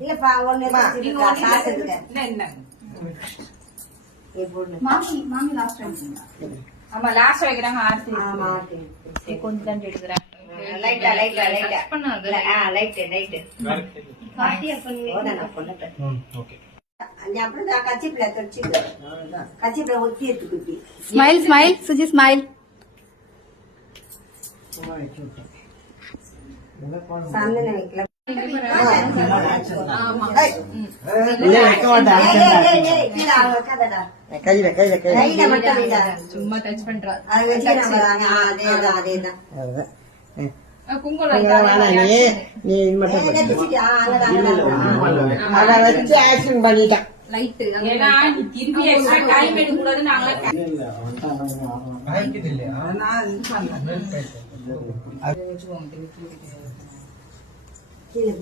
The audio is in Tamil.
இல்லப்பா ஒண்ணு மாமி லாஸ்ட் ஆமா லாஸ்ட் வைக்கிறாங்க ஆர்த்தி கொஞ்சம் தான் எடுக்கிறாங்க லைட்டா லைட்டா லைட்டா லைட் லைட் பாட்டியா பண்ணு ஓகே நீ அப்படிதான் கச்சிப்பில தொடிச்சிட்டு கச்சிப்பில ஒத்தி எடுத்து குட்டி ஸ்மைல் ஸ்மைல் சுஜி ஸ்மைல் சந்தன வைக்கல சும்மா டச் பண்றாரு கீழே